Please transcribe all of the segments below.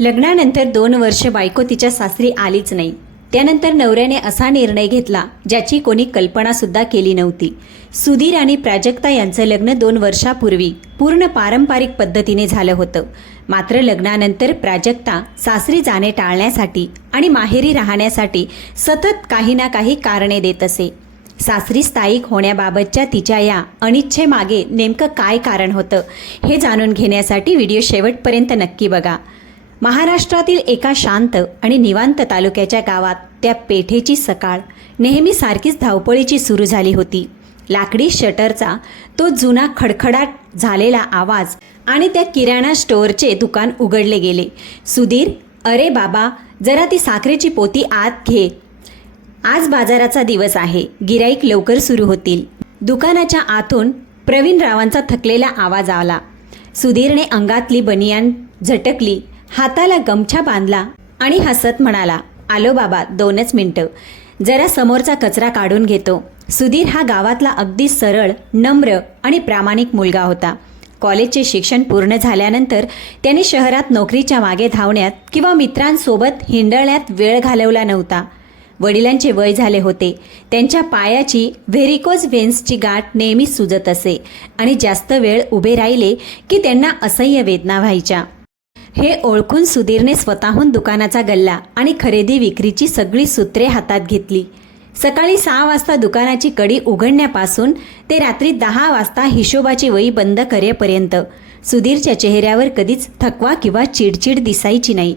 लग्नानंतर 2 वर्ष बायको तिच्या सासरी आलीच नाही. त्यानंतर नवऱ्याने असा निर्णय घेतला ज्याची कोणी कल्पनासुद्धा केली नव्हती. सुधीर आणि प्राजक्ता यांचं लग्न 2 वर्षापूर्वी पूर्ण पारंपरिक पद्धतीने झालं होतं. मात्र लग्नानंतर प्राजक्ता सासरी जाणे टाळण्यासाठी आणि माहेरी राहण्यासाठी सतत काही ना काही कारणे देत असे. सासरी स्थायिक होण्याबाबतच्या तिच्या या अनिच्छेमागे नेमकं काय कारण होतं हे जाणून घेण्यासाठी व्हिडिओ शेवटपर्यंत नक्की बघा. महाराष्ट्रातील एका शांत आणि निवांत तालुक्याच्या गावात त्या पेठेची सकाळ नेहमी सारखीच धावपळीची सुरू झाली होती. लाकडी शटरचा तो जुना खडखडाट झालेला आवाज आणि त्या किराणा स्टोअरचे दुकान उघडले गेले. सुधीर, अरे बाबा, जरा ती साखरेची पोती आत घे, आज बाजाराचा दिवस आहे, गिराईक लवकर सुरू होतील. दुकानाच्या आतून प्रवीणरावांचा थकलेला आवाज आला. सुधीरने अंगातली बनियान झटकली, हाताला गमछा बांधला आणि हसत म्हणाला, आलो बाबा, 2च मिनिटं, जरा समोरचा कचरा काढून घेतो. सुधीर हा गावातला अगदी सरळ, नम्र आणि प्रामाणिक मुलगा होता. कॉलेजचे शिक्षण पूर्ण झाल्यानंतर त्याने शहरात नोकरीच्या मागे धावण्यात किंवा मित्रांसोबत हिंडण्यात वेळ घालवला नव्हता. वडिलांचे वय झाले होते. त्यांच्या पायाची व्हेरिकोज व्हेन्सची गाठ नेहमी सुजत असे आणि जास्त वेळ उभे राहिले की त्यांना असह्य वेदना व्हायच्या. हे ओळखून सुधीरने स्वतःहून दुकानाचा गल्ला आणि खरेदी विक्रीची सगळी सूत्रे हातात घेतली. सकाळी 6 वाजता दुकानाची कडी उघडण्यापासून ते रात्री 10 वाजता हिशोबाची वही बंद करेपर्यंत सुधीरच्या चेहऱ्यावर कधीच थकवा किंवा चिडचिड दिसायची नाही.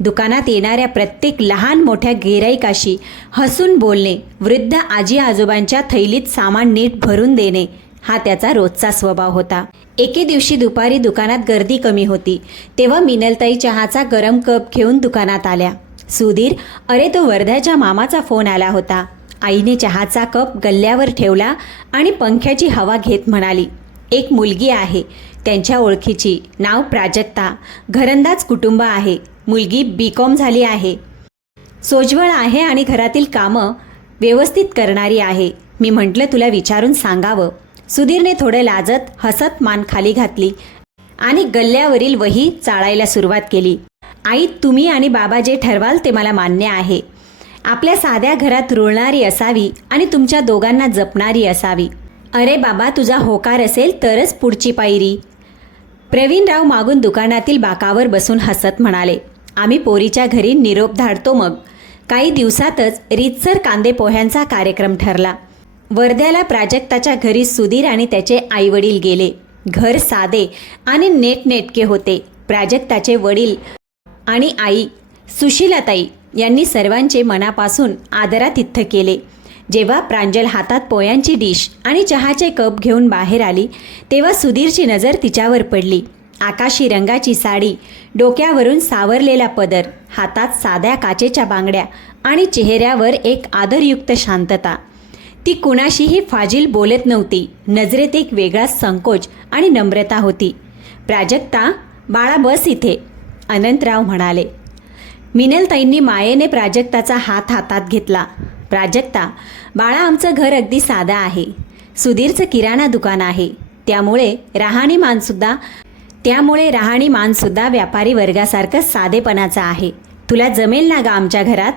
दुकानात येणाऱ्या प्रत्येक लहान मोठ्या गिराईकाशी हसून बोलणे, वृद्ध आजी आजोबांच्या थैलीत सामान नीट भरून देणे हा त्याचा रोजचा स्वभाव होता. एके दिवशी दुपारी दुकानात गर्दी कमी होती. तेव्हा मिनलताई चहाचा गरम कप घेऊन दुकानात आल्या. सुधीर, अरे तो वर्ध्याच्या मामाचा फोन आला होता. आईने चहाचा कप गल्ल्यावर ठेवला आणि पंख्याची हवा घेत म्हणाली, एक मुलगी आहे त्यांच्या ओळखीची, नाव प्राजक्ता, घरंदाज कुटुंब आहे, मुलगी BCom झाली आहे, सोज्वळ आहे आणि घरातील कामं व्यवस्थित करणारी आहे. मी म्हटलं तुला विचारून सांगावं. सुधीरने थोडं लाजत हसत मान खाली घातली आणि गल्ल्यावरील वही चाळायला सुरुवात केली. आई, तुम्ही आणि बाबा जे ठरवाल ते मला मान्य आहे. आपल्या साध्या घरात रुळणारी असावी आणि तुमच्या दोघांना जपणारी असावी. अरे बाबा, तुझा होकार असेल तरच पुढची पायरी. प्रवीणराव मागून दुकानातील बाकावर बसून हसत म्हणाले, आम्ही पोरीच्या घरी निरोप धाडतो मग. काही दिवसातच रीतसर कांदे पोह्यांचा कार्यक्रम ठरला. वर्ध्याला प्राजक्ताच्या घरी सुधीर आणि त्याचे आईवडील गेले. घर साधे आणि नेटनेटके होते. प्राजक्ताचे वडील आणि आई सुशीलाताई यांनी सर्वांचे मनापासून आदरातिथ्य केले. जेव्हा प्रांजल हातात पोयांची डिश आणि चहाचे कप घेऊन बाहेर आली तेव्हा सुधीरची नजर तिच्यावर पडली. आकाशी रंगाची साडी, डोक्यावरून सावरलेला पदर, हातात साध्या काचेच्या बांगड्या आणि चेहऱ्यावर एक आदरयुक्त शांतता. ती कुणाशीही फाजील बोलत नव्हती. नजरेत एक वेगळाच संकोच आणि नम्रता होती. प्राजक्ता, बाळा बस इथे, अनंतराव म्हणाले. मिनलताईंनी मायेने प्राजक्ताचा हात हातात घेतला. प्राजक्ता, बाळा, आमचं घर अगदी साधं आहे. सुधीरचं किराणा दुकान आहे. त्यामुळे राहणीमानसुद्धा व्यापारी वर्गासारखं साधेपणाचं आहे. तुला जमेल ना गा आमच्या घरात?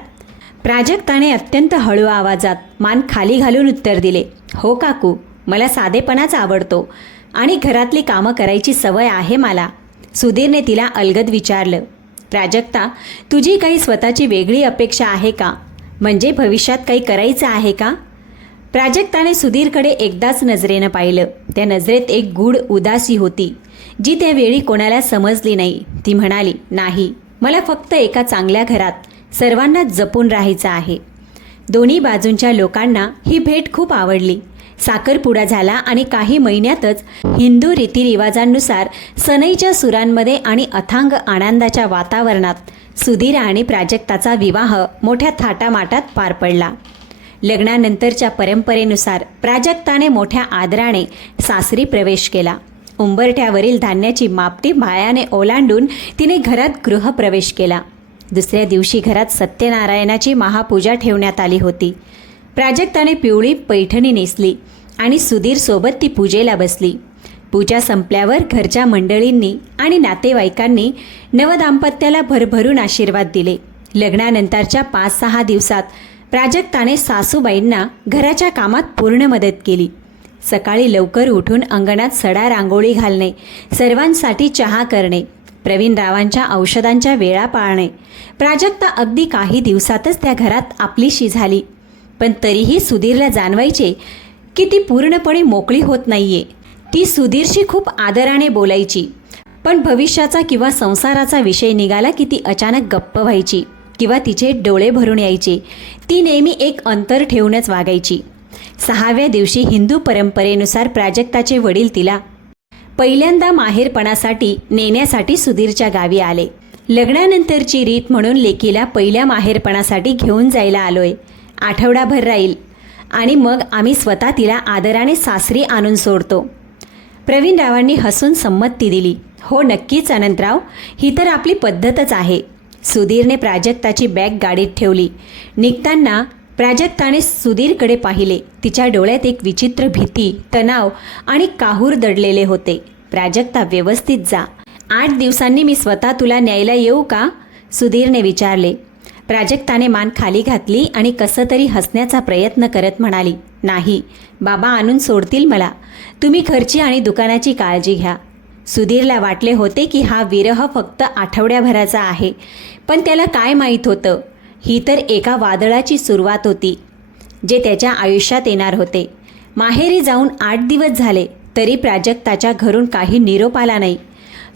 प्राजक्ताने अत्यंत हळू आवाजात मान खाली घालून उत्तर दिले, हो काकू, मला साधेपणाच आवडतो आणि घरातली कामं करायची सवय आहे मला. सुधीरने तिला अलगद विचारलं, प्राजक्ता, तुझी काही स्वतःची वेगळी अपेक्षा आहे का? म्हणजे भविष्यात काही करायचं आहे का? प्राजक्ताने सुधीरकडे एकदाच नजरेनं पाहिलं. त्या नजरेत एक गूढ उदासी होती जी त्यावेळी कोणाला समजली नाही. ती म्हणाली, नाही, मला फक्त एका चांगल्या घरात सर्वांना जपून राहायचं आहे. दोन्ही बाजूंच्या लोकांना ही भेट खूप आवडली. साखरपुडा झाला आणि काही महिन्यातच हिंदू रीतिरिवाजांनुसार सनईच्या सुरांमध्ये आणि अथांग आनंदाच्या वातावरणात सुधीर आणि प्राजक्ताचा विवाह मोठ्या थाटामाटात पार पडला. लग्नानंतरच्या परंपरेनुसार प्राजक्ताने मोठ्या आदराने सासरी प्रवेश केला. उंबरठ्यावरील धान्याची मापटी मायाने ओलांडून तिने घरात गृहप्रवेश केला. दुसऱ्या दिवशी घरात सत्यनारायणाची महापूजा ठेवण्यात आली होती. प्राजक्ताने पिवळी पैठणी नेसली आणि सुधीर सोबत ती पूजेला बसली. पूजा संपल्यावर घरच्या मंडळींनी आणि नातेवाईकांनी नवदाम्पत्याला भरभरून आशीर्वाद दिले. लग्नानंतरच्या 5-6 दिवसात प्राजक्ताने सासूबाईंना घराच्या कामात पूर्ण मदत केली. सकाळी लवकर उठून अंगणात सडा रांगोळी घालणे, सर्वांसाठी चहा करणे, प्रवीण रावांच्या औषधांच्या वेळा पाळणे. प्राजक्ता अगदी काही दिवसातच त्या घरात आपलीशी झाली. पण तरीही सुधीरला जाणवायचे की ती पूर्णपणे मोकळी होत नाहीये. ती सुधीरशी खूप आदराने बोलायची, पण भविष्याचा किंवा संसाराचा विषय निघाला की ती अचानक गप्प व्हायची किंवा तिचे डोळे भरून यायचे. ती नेहमी एक अंतर ठेवूनच वागायची. 6व्या दिवशी हिंदू परंपरेनुसार प्राजक्ताचे वडील तिला पहिल्यांदा माहेरपणासाठी नेण्यासाठी सुधीरच्या गावी आले. लग्नानंतरची रीत म्हणून लेकीला पहिल्या माहेरपणासाठी घेऊन जायला आलोय. आठवडाभर राहील आणि मग आम्ही स्वतः तिला आदराने सासरी आणून सोडतो. प्रवीण रावांनी हसून संमती दिली. हो नक्कीच अनंतराव, ही तर आपली पद्धतच आहे. सुधीरने प्राजक्ताची बॅग गाडीत ठेवली. निघताना प्राजक्ताने सुधीरकडे पाहिले. तिच्या डोळ्यात एक विचित्र भीती, तणाव आणि काहूर दडलेले होते. प्राजक्ता, व्यवस्थित जा. 8 दिवसांनी मी स्वतः तुला न्यायला येऊ का? सुधीरने विचारले. प्राजक्ताने मान खाली घातली आणि कसं तरी हसण्याचा प्रयत्न करत म्हणाली, नाही, बाबा आणून सोडतील मला. तुम्ही घरची आणि दुकानाची काळजी घ्या. सुधीरला वाटले होते की हा विरह फक्त आठवड्याभराचा आहे, पण त्याला काय माहीत होतं, ही तर एका वादळाची सुरुवात होती जे त्याच्या आयुष्यात येणार होते. माहेरी जाऊन 8 दिवस झाले तरी प्राजक्ताच्या घरून काही निरोप आला नाही.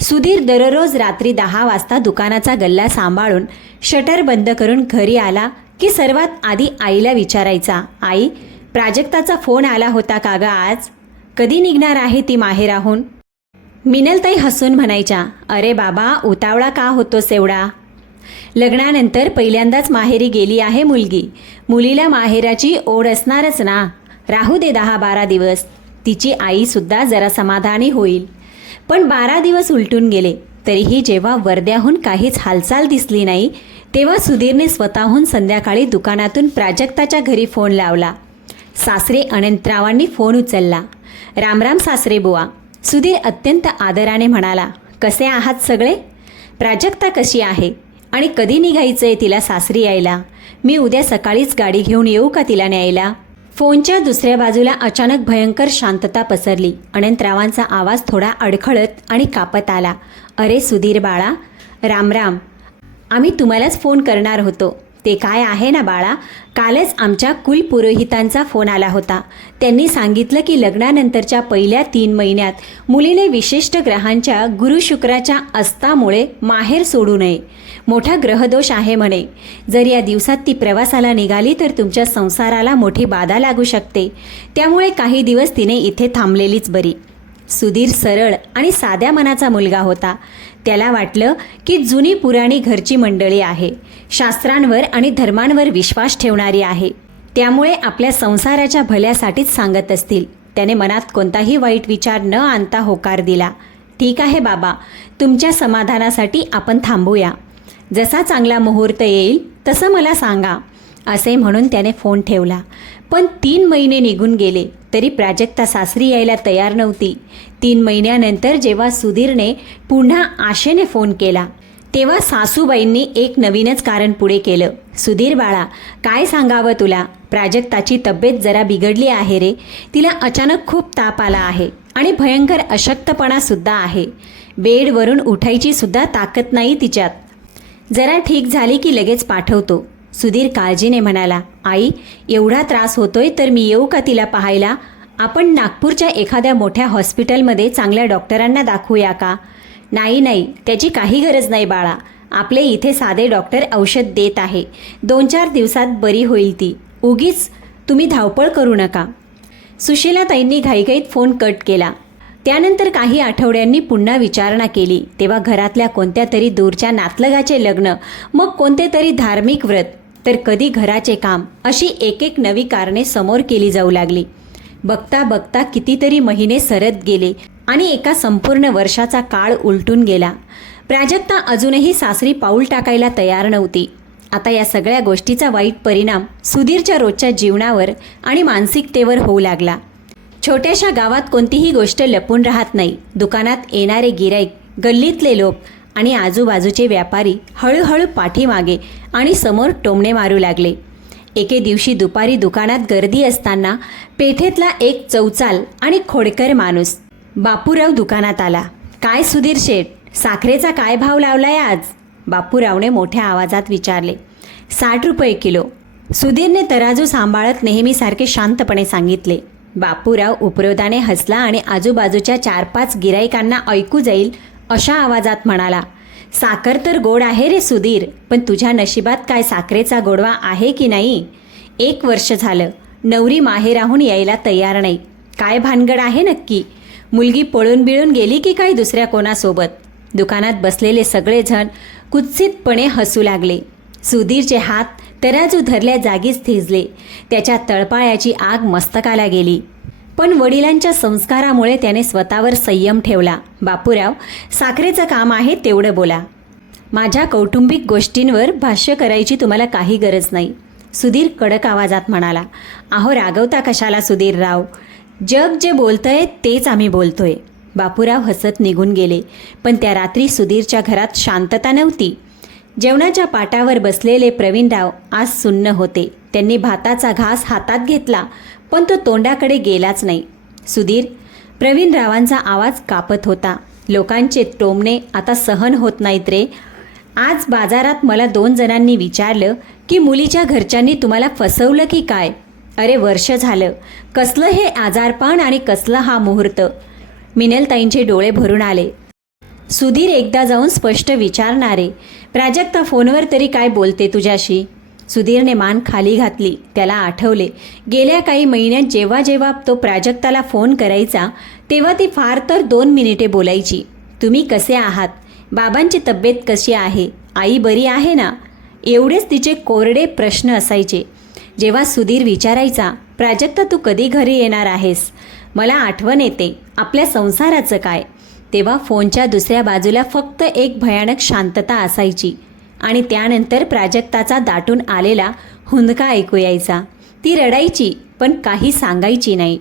सुधीर दररोज रात्री 10 वाजता दुकानाचा गल्ला सांभाळून शटर बंद करून घरी आला की सर्वात आधी आईला विचारायचा, आई, प्राजक्ताचा फोन आला होता का ग आज? कधी निघणार आहे ती माहेराहून? मिनलताई हसून म्हणायच्या, अरे बाबा, उतावळा का होतोस एवढा? लग्नानंतर पहिल्यांदाच माहेरी गेली आहे मुलगी. मुलीला माहेराची ओढ असणारच ना. राहू दे 10-12 दिवस. तिची आईसुद्धा जरा समाधानी होईल. पण 12 दिवस उलटून गेले. तरीही जेव्हा वर्ध्याहून काहीच हालचाल दिसली नाही तेव्हा सुधीरने स्वतःहून संध्याकाळी दुकानातून प्राजक्ताच्या घरी फोन लावला. सासरे अनंतरावांनी फोन उचलला. रामराम सासरे बुवा. सुधीर अत्यंत आदराने म्हणाला, कसे आहात सगळे? प्राजक्ता कशी आहे आणि कधी निघायचंय तिला सासरी यायला? मी उद्या सकाळीच गाडी घेऊन येऊ का तिला न्यायला? फोनच्या दुसऱ्या बाजूला अचानक भयंकर शांतता पसरली. अनंतरावांचा आवाज थोडा अडखळत आणि कापत आला. अरे सुधीर बाळा, रामराम. आम्ही तुम्हालाच फोन करणार होतो. ते काय आहे ना बाळा, कालच आमच्या कुलपुरोहितांचा फोन आला होता. त्यांनी सांगितलं की लग्नानंतरच्या पहिल्या 3 महिन्यात मुलीने विशिष्ट ग्रहांच्या गुरु शुक्राच्या अस्तामुळे माहेर सोडू नये. मोठा ग्रहदोष आहे म्हणे. जर या दिवसात ती प्रवासाला निघाली तर तुमच्या संसाराला मोठी बाधा लागू शकते. त्यामुळे काही दिवस तिने इथे थांबलेलीच बरी. सुधीर सरळ आणि साध्या मनाचा मुलगा होता. त्याला वाटलं की जुनी पुराणी घरची मंडळी आहे, शास्त्रांवर आणि धर्मांवर विश्वास ठेवणारी आहे, त्यामुळे आपल्या संसाराच्या भल्यासाठीच सांगत असतील. त्याने मनात कोणताही वाईट विचार न आणता होकार दिला. ठीक आहे बाबा, तुमच्या समाधानासाठी आपण थांबूया. जसा चांगला मुहूर्त येईल तसं मला सांगा, असे म्हणून त्याने फोन ठेवला. पण 3 महिने निघून गेले तरी प्राजक्ता सासरी यायला तयार नव्हती. 3 महिन्यानंतर जेव्हा सुधीरने पुन्हा आशेने फोन केला तेव्हा सासूबाईंनी एक नवीनच कारण पुढे केलं. सुधीर बाळा, काय सांगावं तुला, प्राजक्ताची तब्येत जरा बिघडली आहे रे. तिला अचानक खूप ताप आला आहे आणि भयंकर अशक्तपणासुद्धा आहे. बेडवरून उठायची सुद्धा ताकद नाही तिच्यात. जरा ठीक झाली की लगेच पाठवतो. सुधीर काळजीने म्हणाला, आई, एवढा त्रास होतोय तर मी येऊ का तिला पाहायला? आपण नागपूरच्या एखाद्या मोठ्या हॉस्पिटलमध्ये चांगल्या डॉक्टरांना दाखवूया का? नाही, त्याची काही गरज नाही बाळा. आपले इथे साधे डॉक्टर औषध देत आहे. 2-4 दिवसात बरी होईल ती. उगीच तुम्ही धावपळ करू नका. सुशीलाताईंनी घाईघाईत फोन कट केला. त्यानंतर काही आठवड्यांनी पुन्हा विचारणा केली तेव्हा घरातल्या कोणत्या तरी दूरच्या नातलगाचे लग्न, मग कोणते तरी धार्मिक व्रत, तर कधी घराचे काम, अशी एक नवी कारणे समोर केली जाऊ लागली. बघता बघता कितीतरी महिने सरत गेले आणि एका संपूर्ण वर्षाचा काळ उलटून गेला. प्राजक्ता अजूनही सासरी पाऊल टाकायला तयार नव्हती. आता या सगळ्या गोष्टीचा वाईट परिणाम सुधीरच्या रोजच्या जीवनावर आणि मानसिकतेवर होऊ लागला. छोट्याशा गावात कोणतीही गोष्ट लपून राहत नाही. दुकानात येणारे गिराईक, गल्लीतले लोक आणि आजूबाजूचे व्यापारी हळूहळू पाठीमागे आणि समोर टोमणे मारू लागले. एके दिवशी दुपारी दुकानात गर्दी असताना पेठेतला एक चौचाल आणि खोडकर माणूस बापूराव दुकानात आला. काय सुधीर शेठ, साखरेचा काय भाव लावलाय आज? बापूरावने मोठ्या आवाजात विचारले. 60 रुपये किलो. सुधीरने तराजू सांभाळत नेहमीसारखे शांतपणे सांगितले. बापूराव उपरोधाने हसला आणि आजूबाजूच्या 4-5 गिराईकांना ऐकू जाईल अशा आवाजात म्हणाला, साखर तर गोड आहे रे सुधीर, पण तुझ्या नशिबात काय साखरेचा गोडवा आहे की नाही? 1 वर्ष झालं, नवरी माहेराहून यायला तयार नाही. काय भानगड आहे नक्की? मुलगी पळून बिळून गेली की काय दुसऱ्या कोणासोबत? दुकानात बसलेले सगळेजण कुत्सितपणे हसू लागले. सुधीरचे हात तराजू धरल्या जागीच थिजले. त्याच्या तळपायाची आग मस्तकाला गेली. पण वडिलांच्या संस्कारामुळे त्याने स्वतःवर संयम ठेवला. बापूराव, साखरेचं काम आहे तेवढं बोला. माझ्या कौटुंबिक गोष्टींवर भाष्य करायची तुम्हाला काही गरज नाही, सुधीर कडक आवाजात म्हणाला. अहो रागवता कशाला सुधीरराव? जग जे बोलतंय तेच आम्ही बोलतोय. बापूराव हसत निघून गेले. पण त्या रात्री सुधीरच्या घरात शांतता नव्हती. जेवणाच्या पाटावर बसलेले प्रवीणराव आज सुन्न होते. त्यांनी भाताचा घास हातात घेतला, पण तो तोंडाकडे गेलाच नाही. सुधीर, प्रवीणरावांचा आवाज कापत होता. लोकांचे टोमणे आता सहन होत नाहीत रे. आज बाजारात मला 2 जणांनी विचारलं की मुलीच्या घरच्यांनी तुम्हाला फसवलं की काय? अरे वर्ष झालं, कसलं हे आजारपण आणि कसलं हा मुहूर्त? मिनलताईंचे डोळे भरून आले. सुधीर एकदा जाऊन स्पष्ट विचारणारे, प्राजक्ता फोनवर तरी काय बोलते तुझ्याशी? सुधीरने मान खाली घातली. त्याला आठवले, गेल्या काही महिन्यात जेव्हा जेव्हा तो प्राजक्ताला फोन करायचा तेव्हा ती फार तर 2 मिनिटे बोलायची. तुम्ही कसे आहात? बाबांची तब्येत कशी आहे? आई बरी आहे ना? एवढेच तिचे कोरडे प्रश्न असायचे. जेव्हा सुधीर विचारायचा, प्राजक्ता तू कधी घरी येणार आहेस? मला आठवण येते आपल्या संसाराचं काय, तेव्हा फोनच्या दुसऱ्या बाजूला फक्त एक भयानक शांतता असायची आणि त्यानंतर प्राजक्ताचा दाटून आलेला हुंदका ऐकू यायचा. ती रडायची पण काही सांगायची नाही.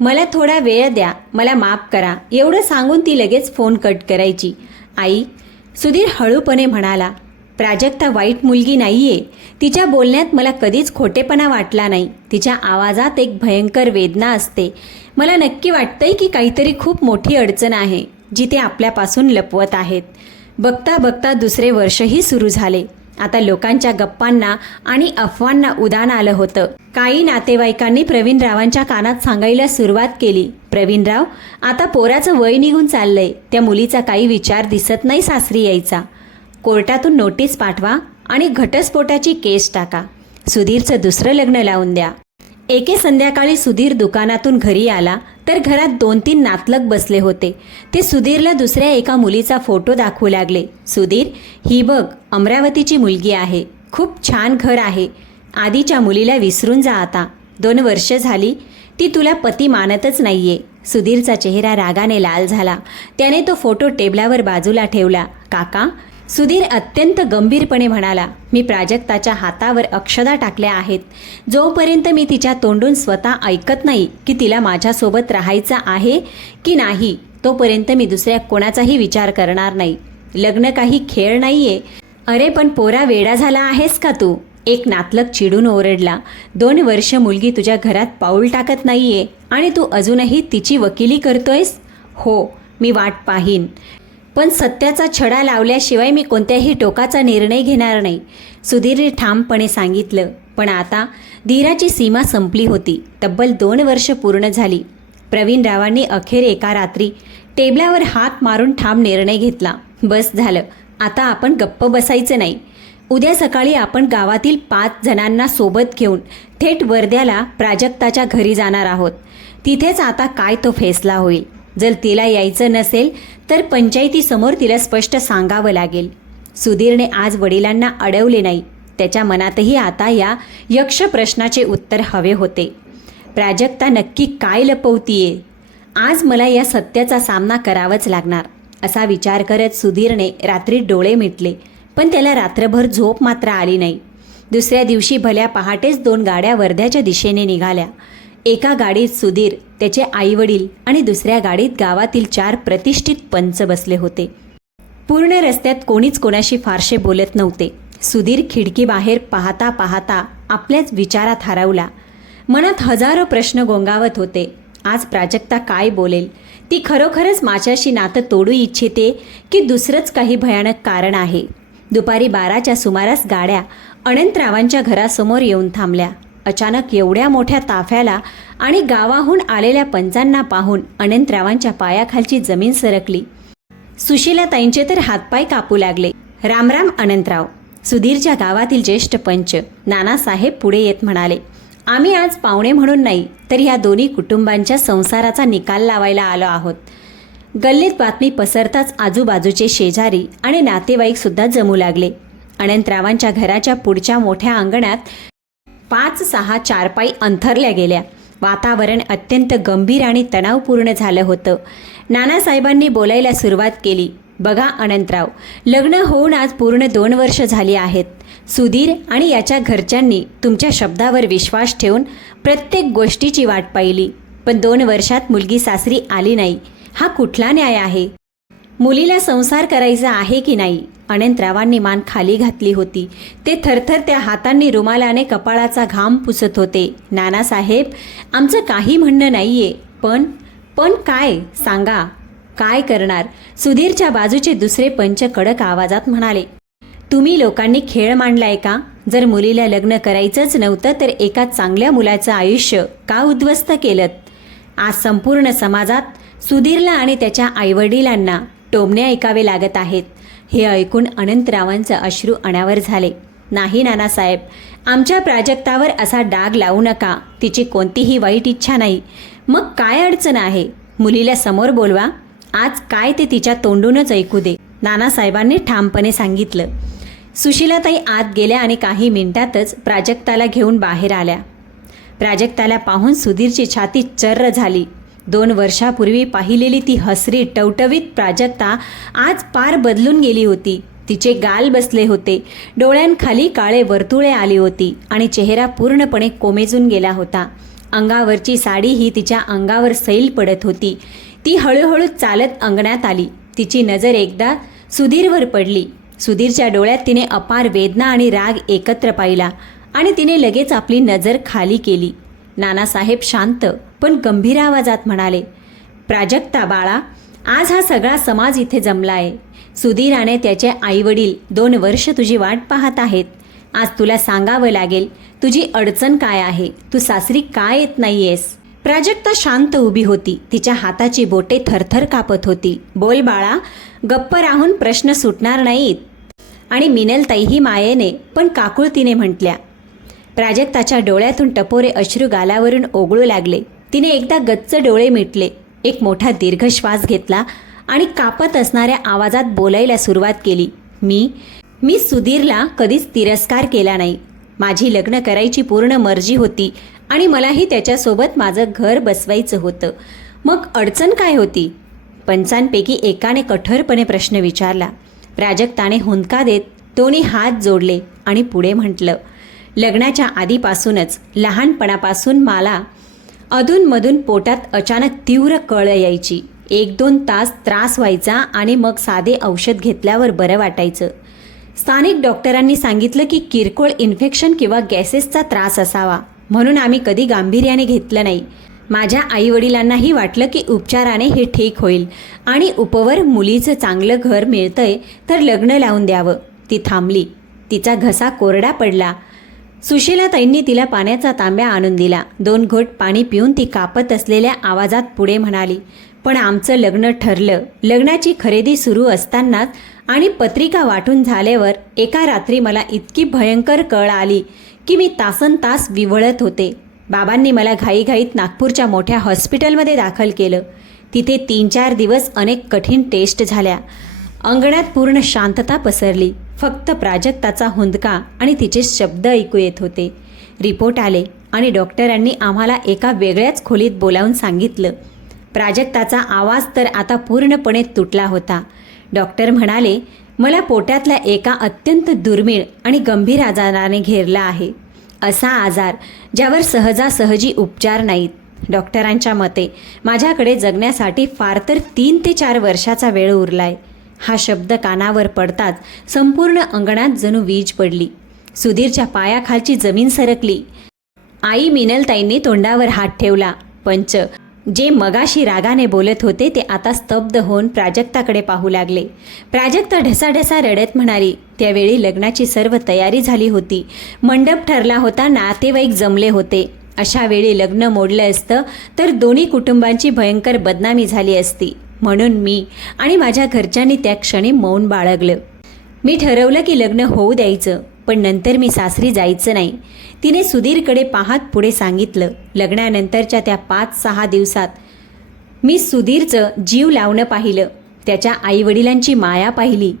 मला थोडा वेळ द्या, मला माफ करा, एवढं सांगून ती लगेच फोन कट करायची. आई, सुधीर हळूपणे म्हणाला, प्राजक्ता वाईट मुलगी नाहीये. तिच्या बोलण्यात मला कधीच खोटेपणा वाटला नाही. तिच्या आवाजात एक भयंकर वेदना असते. मला नक्की वाटतंय की काहीतरी खूप मोठी अडचण आहे जी ते आपल्यापासून लपवत आहेत. बघता बघता दुसरे वर्षही सुरू झाले. आता लोकांच्या गप्पांना आणि अफवांना उधाण आलं होतं. काही नातेवाईकांनी प्रवीणरावांच्या कानात सांगायला सुरुवात केली, प्रवीणराव, आता पोराचं वय निघून चाललंय, त्या मुलीचा काही विचार दिसत नाही सासरी यायचा. कोर्टातून नोटीस पाठवा आणि घटस्फोटाची केस टाका. सुधीरचं दुसरं लग्न लावून द्या. एके संध्याकाळी सुधीर दुकानातून घरी आला तर घरात 2-3 नातलग बसले होते. ते सुधीरला दुसऱ्या एका मुलीचा फोटो दाखवू लागले. सुधीर, ही बघ, अमरावतीची मुलगी आहे, खूप छान घर आहे. आधीच्या मुलीला विसरून जा आता. 2 वर्ष झाली, ती तुला पती मानतच नाहीये. सुधीरचा चेहरा रागाने लाल झाला. त्याने तो फोटो टेबलावर बाजूला ठेवला. काका, सुधीर अत्यंत गंभीरपणे म्हणाला, मी प्राजक्ताच्या हातावर अक्षता टाकल्या आहेत. जोपर्यंत मी तिच्या तोंडून स्वतः ऐकत नाही की तिला माझ्यासोबत राहायचं आहे की नाही, तोपर्यंत मी दुसऱ्या कोणाचाही विचार करणार नाही. लग्न काही खेळ नाहीये. अरे पण पोरा, वेडा झाला आहेस का तू? एक नातलग चिडून ओरडला. 2 वर्ष मुलगी तुझ्या घरात पाऊल टाकत नाहीये आणि तू अजूनही तिची वकिली करतोयस? हो, मी वाट पाहीन, पण सत्याचा छडा लावल्याशिवाय मी कोणत्याही टोकाचा निर्णय घेणार नाही, सुधीरने ठामपणे सांगितलं. पण आता धीराची सीमा संपली होती. तब्बल 2 वर्ष पूर्ण झाली. प्रवीणरावांनी अखेर एका रात्री टेबलावर हात मारून ठाम निर्णय घेतला. बस झालं, आता आपण गप्प बसायचं नाही. उद्या सकाळी आपण गावातील 5 जणांना सोबत घेऊन थेट वर्ध्याला प्राजक्ताच्या घरी जाणार आहोत. तिथेच आता काय तो फैसला होईल. जर तिला यायचं नसेल तर पंचायतीसमोर तिला स्पष्ट सांगावं लागेल. सुधीरने आज वडिलांना अडवले नाही. त्याच्या मनातही आता या यक्ष प्रश्नाचे उत्तर हवे होते. प्राजक्ता नक्की काय लपवतीये? आज मला या सत्याचा सामना करावाच लागणार, असा विचार करत सुधीरने रात्री डोळे मिटले. पण त्याला रात्रभर झोप मात्र आली नाही. दुसऱ्या दिवशी भल्या पहाटेच 2 गाड्या वर्ध्याच्या दिशेने निघाल्या. एका गाडीत सुधीर, त्याचे आईवडील आणि दुसऱ्या गाडीत गावातील 4 प्रतिष्ठित पंच बसले होते. पूर्ण रस्त्यात कोणीच कोणाशी फारसे बोलत नव्हते. सुधीर खिडकीबाहेर पाहता पाहता आपल्याच विचारात हरवला. मनात हजारो प्रश्न गोंगावत होते. आज प्राजक्ता काय बोलेल? ती खरोखरच माझ्याशी नातं तोडू इच्छिते की दुसरंच काही भयानक कारण आहे? दुपारी 12च्या सुमारास गाड्या अनंतरावांच्या घरासमोर येऊन थांबल्या. अचानक एवढ्या मोठ्या ताफ्याला आणि गावाहून आलेल्या पंचांना पाहून अनंतरावांच्या पायाखालची जमीन सरकली. सुशीलाताईंचे तर हातपाय कापू लागले. रामराम अनंतराव. सुधीरच्या गावातील ज्येष्ठ पंच नानासाहेब पुढे येत म्हणाले, आम्ही आज पाहुणे म्हणून नाही तर ह्या दोन्ही कुटुंबांच्या संसाराचा निकाल लावायला आलो आहोत. गल्लीत बातमी पसरताच आजूबाजूचे शेजारी आणि नातेवाईक सुद्धा जमू लागले. अनंतरावांच्या घराच्या पुढच्या मोठ्या अंगणात 5-6 चारपाई अंथरल्या गेल्या. वातावरण अत्यंत गंभीर आणि तणावपूर्ण झालं होतं. नानासाहेबांनी बोलायला सुरुवात केली. बघा अनंतराव, लग्न होऊन आज पूर्ण 2 वर्ष झाली आहेत. सुधीर आणि याच्या घरच्यांनी तुमच्या शब्दावर विश्वास ठेवून प्रत्येक गोष्टीची वाट पाहिली, पण 2 वर्षात मुलगी सासरी आली नाही. हा कुठला न्याय आहे? मुलीला संसार करायचा आहे की नाही? अनंतरावांनी मान खाली घातली होती. ते थरथर त्या हातांनी रुमालाने कपाळाचा घाम पुसत होते. नानासाहेब, आमचं काही म्हणणं नाहीये, पण काय सांगा, काय करणार? सुधीरच्या बाजूचे दुसरे पंच कडक आवाजात म्हणाले, तुम्ही लोकांनी खेळ मांडलाय का? जर मुलीला लग्न करायचंच नव्हतं तर एका चांगल्या मुलाचं आयुष्य का उद्ध्वस्त केलं? आज संपूर्ण समाजात सुधीरला आणि त्याच्या आईवडिलांना टोमणे ऐकावे लागत आहेत. हे ऐकून अनंतरावांचं अश्रू अनावर झाले. नाही नानासाहेब, आमच्या प्राजक्तावर असा डाग लावू नका. तिची कोणतीही वाईट इच्छा नाही. मग काय अडचण आहे? मुलीला समोर बोलवा. आज काय ते तिच्या तोंडूनच ऐकू दे, नानासाहेबांनी ठामपणे सांगितलं. सुशीलाताई आत गेल्या आणि काही मिनिटातच प्राजक्ताला घेऊन बाहेर आल्या. प्राजक्ताला पाहून सुधीरची छाती चर्र झाली. 2 वर्षापूर्वी पाहिलेली ती हसरी टवटवीत प्राजक्ता आज पार बदलून गेली होती. तिचे गाल बसले होते, डोळ्यांखाली काळे वर्तुळे आली होती आणि चेहरा पूर्णपणे कोमेजून गेला होता. अंगावरची साडी ही तिच्या अंगावर सैल पडत होती. ती हळूहळू चालत अंगणात आली. तिची नजर एकदा सुधीरवर पडली. सुधीरच्या डोळ्यात तिने अपार वेदना आणि राग एकत्र पाहिला आणि तिने लगेच आपली नजर खाली केली. नानासाहेब शांत पण गंभीर आवाजात म्हणाले, प्राजक्ता बाळा, आज हा सगळा समाज इथे जमला आहे. सुधीर आणि त्याचे आईवडील 2 वर्ष तुझी वाट पाहत आहेत. आज तुला सांगावं लागेल तुझी अडचण काय आहे. तू सासरी का येत नाहीयेस? प्राजक्ता शांत उभी होती. तिच्या हाताची बोटे थरथर कापत होती. बोल बाळा, गप्प राहून प्रश्न सुटणार नाहीत. आणि मिनलताईही मायेने पण काकुळतीने म्हटल्या. प्राजक्ताच्या डोळ्यातून टपोरे अश्रू गालावरून ओघळू लागले. तिने एकदा गच्च डोळे मिटले, एक मोठा दीर्घ श्वास घेतला आणि कापत असणाऱ्या आवाजात बोलायला सुरुवात केली. मी सुधीरला कधीच तिरस्कार केला नाही. माझी लग्न करायची पूर्ण मर्जी होती आणि मलाही त्याच्यासोबत माझं घर बसवायचं होतं. मग अडचण काय होती? पंचांपैकी एकाने कठोरपणे प्रश्न विचारला. प्राजक्ताने हुंदका देत दोन्ही हात जोडले आणि पुढे म्हटलं, लग्नाच्या आधीपासूनच, लहानपणापासून मला अधूनमधून पोटात अचानक तीव्र कळ यायची. 1-2 तास त्रास व्हायचा आणि मग साधे औषध घेतल्यावर बरं वाटायचं. स्थानिक डॉक्टरांनी सांगितलं की किरकोळ इन्फेक्शन किंवा गॅसेसचा त्रास असावा, म्हणून आम्ही कधी गांभीर्याने घेतलं नाही. माझ्या आईवडिलांनाही वाटलं की उपचाराने हे ठीक होईल आणि उपवर मुलीचं चांगलं घर मिळतंय तर लग्न लावून द्यावं. ती थांबली. तिचा घसा कोरडा पडला. सुशीलाताईंनी तिला पाण्याचा तांब्या आणून दिला. 2 घोट पाणी पिऊन ती कापत असलेल्या आवाजात पुढे म्हणाली, पण आमचं लग्न ठरलं. लग्नाची खरेदी सुरू असतानाच आणि पत्रिका वाटून झाल्यावर एका रात्री मला इतकी भयंकर कळ आली की मी तासनतास विव्हळत होते. बाबांनी मला घाईघाईत नागपूरच्या मोठ्या हॉस्पिटलमध्ये दाखल केलं. तिथे 3-4 दिवस अनेक कठीण टेस्ट झाल्या. अंगणात पूर्ण शांतता पसरली. फक्त प्राजक्ताचा हुंदका आणि तिचे शब्द ऐकू येत होते. रिपोर्ट आले आणि डॉक्टरांनी आम्हाला एका वेगळ्याच खोलीत बोलावून सांगितलं. प्राजक्ताचा आवाज तर आता पूर्णपणे तुटला होता. डॉक्टर म्हणाले, मला पोटातल्या एका अत्यंत दुर्मिळ आणि गंभीर आजाराने घेरला आहे. असा आजार ज्यावर सहजासहजी उपचार नाहीत. डॉक्टरांच्या मते माझ्याकडे जगण्यासाठी फार तर 3 ते 4 वर्षाचा वेळ उरलाय. हा शब्द कानावर पडताच संपूर्ण अंगणात जणू वीज पडली. सुधीरच्या पायाखालची जमीन सरकली. आई मिनलताईंनी तोंडावर हात ठेवला. पंच जे मगाशी रागाने बोलत होते ते आता स्तब्ध होऊन प्राजक्ताकडे पाहू लागले. प्राजक्ता ढसाढसा रडत म्हणाली, त्यावेळी लग्नाची सर्व तयारी झाली होती. मंडप ठरला होता, नातेवाईक जमले होते. अशा वेळी लग्न मोडलं असतं तर दोन्ही कुटुंबांची भयंकर बदनामी झाली असती. म्हणून मी आणि माझ्या घरच्यांनी त्या क्षणी मौन बाळगलं. मी ठरवलं की लग्न होऊ द्यायचं, पण नंतर मी सासरी जायचं नाही. तिने सुधीरकडे पाहत पुढे सांगितलं. लग्नानंतरच्या त्या 5-6 दिवसात मी सुधीरचं जीव लावणं पाहिलं, त्याच्या आईवडिलांची माया पाहिली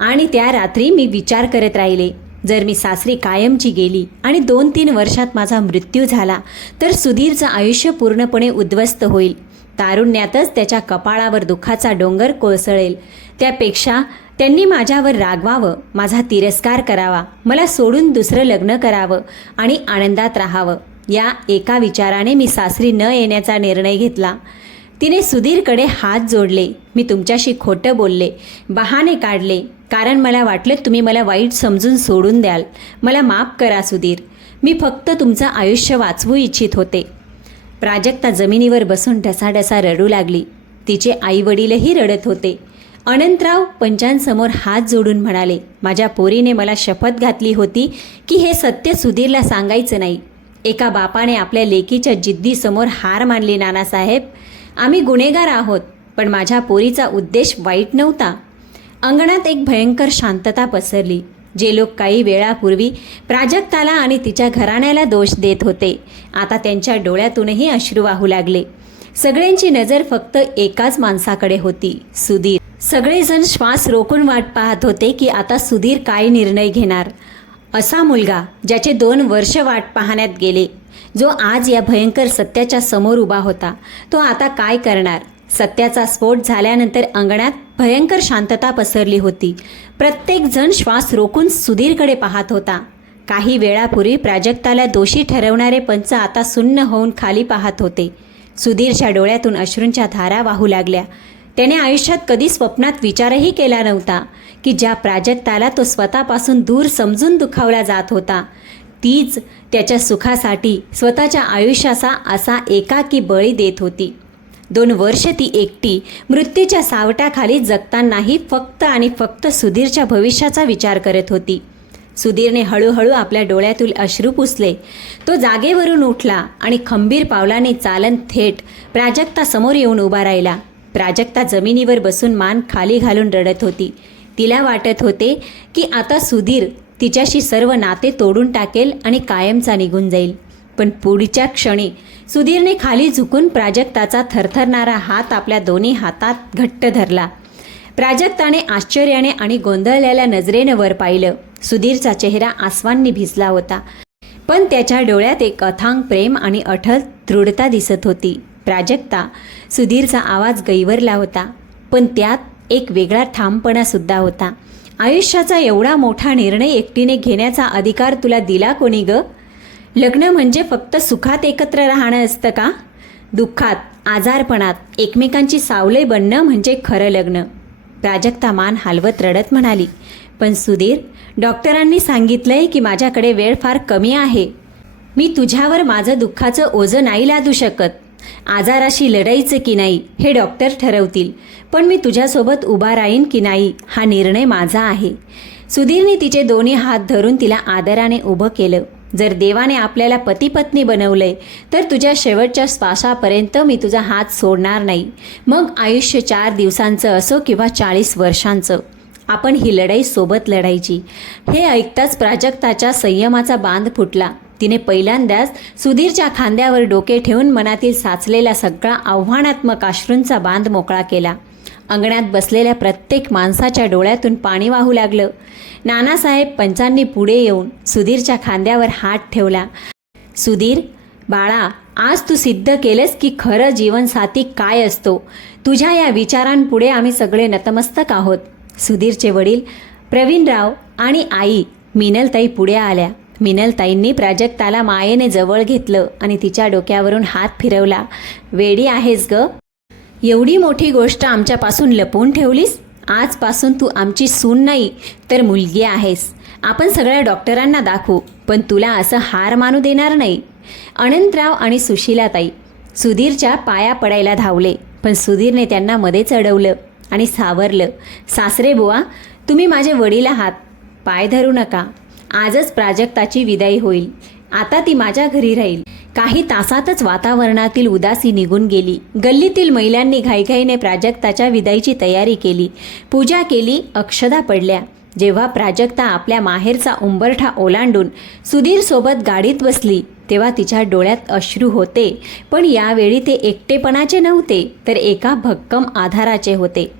आणि त्या रात्री मी विचार करत राहिले, जर मी सासरी कायमची गेली आणि 2-3 वर्षात माझा मृत्यू झाला तर सुधीरचं आयुष्य पूर्णपणे उद्ध्वस्त होईल. तारुण्यातच त्याच्या कपाळावर दुःखाचा डोंगर कोसळेल. त्यापेक्षा त्यांनी माझ्यावर रागवावं, माझा तिरस्कार करावा, मला सोडून दुसरं लग्न करावं आणि आनंदात राहावं. या एका विचाराने मी सासरी न येण्याचा निर्णय घेतला. तिने सुधीरकडे हात जोडले. मी तुमच्याशी खोटं बोलले, बहाणे काढले, कारण मला वाटलं तुम्ही मला वाईट समजून सोडून द्याल. मला माफ करा सुधीर. मी फक्त तुमचं आयुष्य वाचवू इच्छित होते. प्राजक्ता जमिनीवर बसून ढसाढसा रडू लागली. तिचे आईवडीलही रडत होते. अनंतराव पंचांसमोर हात जोडून म्हणाले, माझ्या पोरीने मला शपथ घातली होती की हे सत्य सुधीरला सांगायचं नाही. एका बापाने आपल्या लेकीच्या जिद्दीसमोर हार मानली. नानासाहेब, आम्ही गुन्हेगार आहोत, पण माझ्या पोरीचा उद्देश वाईट नव्हता. अंगणात एक भयंकर शांतता पसरली. जे लोक काही वेळापूर्वी प्राजक्ताला आणि तिच्या घराण्याला दोष देत होते, आता त्यांच्या डोळ्यातूनही अश्रू वाहू लागले. सगळ्यांची नजर फक्त एकाच माणसाकडे होती, सुधीर. सगळेजण श्वास रोखून वाट पाहत होते की आता सुधीर काय निर्णय घेणार. असा मुलगा ज्याचे 2 वर्ष वाट पाहण्यात गेले, जो आज या भयंकर सत्याच्या समोर उभा होता, तो आता काय करणार. सत्याचा स्फोट झाल्यानंतर अंगणात भयंकर शांतता पसरली होती. प्रत्येकजण श्वास रोखून सुधीरकडे पाहत होता. काही वेळापूर्वी प्राजक्ताला दोषी ठरवणारे पंच आता सुन्न होऊन खाली पाहत होते. सुधीरच्या डोळ्यातून अश्रूंच्या धारा वाहू लागल्या. त्याने आयुष्यात कधी स्वप्नात विचारही केला नव्हता की ज्या प्राजक्ताला तो स्वतःपासून दूर समजून दुखावला जात होता, तीच त्याच्या सुखासाठी स्वतःच्या आयुष्याचा असा एकाकी बळी देत होती. 2 वर्ष ती एकटी मृत्यूच्या सावटाखाली जगतानाही फक्त आणि फक्त सुधीरच्या भविष्याचा विचार करत होती. सुधीरने हळूहळू आपल्या डोळ्यातून अश्रू पुसले. तो जागेवरून उठला आणि खंबीर पावलाने चालत थेट प्राजक्तासमोर येऊन उभा राहिला. प्राजक्ता जमिनीवर बसून मान खाली घालून रडत होती. तिला वाटत होते की आता सुधीर तिच्याशी सर्व नाते तोडून टाकेल आणि कायमचा निघून जाईल. पण पुढच्या क्षणी सुधीरने खाली झुकून प्राजक्ताचा थरथरणारा हात आपल्या दोन्ही हातात घट्ट धरला. प्राजक्ताने आश्चर्याने आणि गोंधळलेल्या नजरेनं वर पाहिलं. सुधीरचा चेहरा आसवांनी भिजला होता, पण त्याच्या डोळ्यात एक अथांग प्रेम आणि अथक दृढता दिसत होती. प्राजक्ता, सुधीरचा आवाज गैवरला होता, पण त्यात एक वेगळा ठामपणासुद्धा होता. आयुष्याचा एवढा मोठा निर्णय एकटीने घेण्याचा अधिकार तुला दिला कोणी ग? लग्न म्हणजे फक्त सुखात एकत्र राहणं असतं का? दुःखात, आजारपणात एकमेकांची सावले बनणं म्हणजे खरं लग्न. प्राजक्ता मान हलवत रडत म्हणाली, पण सुधीर, डॉक्टरांनी सांगितलंय की माझ्याकडे वेळ फार कमी आहे. मी तुझ्यावर माझं दुःखाचं ओझं नाही लादू शकत. आजाराशी लढायचं की नाही हे डॉक्टर ठरवतील, पण मी तुझ्यासोबत उभा राहीन की नाही हा निर्णय माझा आहे. सुधीरने तिचे दोन्ही हात धरून तिला आदराने उभं केलं. जर देवाने आपल्याला पती-पत्नी बनवलंय तर तुझ्या शेवटच्या श्वासापर्यंत मी तुझा हात सोडणार नाही. मग आयुष्य 4 दिवसांचं असो किंवा 40 वर्षांचं, आपण ही लढाई सोबत लढायची. हे ऐकताच प्राजक्ताच्या संयमाचा बांध फुटला. तिने पहिल्यांदाच सुधीरच्या खांद्यावर डोके ठेवून मनातील साचलेला सगळा आव्हानात्मक अश्रूंचा बांध मोकळा केला. अंगणात बसलेल्या प्रत्येक माणसाच्या डोळ्यातून पाणी वाहू लागलं. नानासाहेब पंचांनी पुढे येऊन सुधीरच्या खांद्यावर हात ठेवला. सुधीर बाळा, आज तू सिद्ध केलंस की खरं जीवनसाथी काय असतो. तुझ्या या विचारांपुढे आम्ही सगळे नतमस्तक आहोत. सुधीरचे वडील प्रवीणराव आणि आई मिनलताई पुढे आल्या. मिनलताईंनी प्राजक्ताला मायेने जवळ घेतलं आणि तिच्या डोक्यावरून हात फिरवला. वेडी आहेस ग, एवढी मोठी गोष्ट आमच्यापासून लपवून ठेवलीस. आजपासून तू आमची सून नाही तर मुलगी आहेस. आपण सगळ्या डॉक्टरांना दाखवू, पण तुला असं हार मानू देणार नाही. अनंतराव आणि सुशीलाताई सुधीरच्या पाया पडायला धावले, पण सुधीरने त्यांना मध्येच अडवलं आणि सावरलं. सासरे बुवा, तुम्ही माझे वडील आहात, पाय धरू नका. आजच प्राजक्ताची विदाई होईल. आता ती माझ्या घरी राहील. काही तासातच वातावरणातील उदासी निघून गेली. गल्लीतील महिलांनी घाईघाईने प्राजक्ताच्या विदाईची तयारी केली. पूजा केली, अक्षदा पडल्या. जेव्हा प्राजक्ता आपल्या माहेरचा उंबरठा ओलांडून सुधीरसोबत गाडीत बसली, तेव्हा तिच्या डोळ्यात अश्रू होते. पण यावेळी ते एकटेपणाचे नव्हते, तर एका भक्कम आधाराचे होते.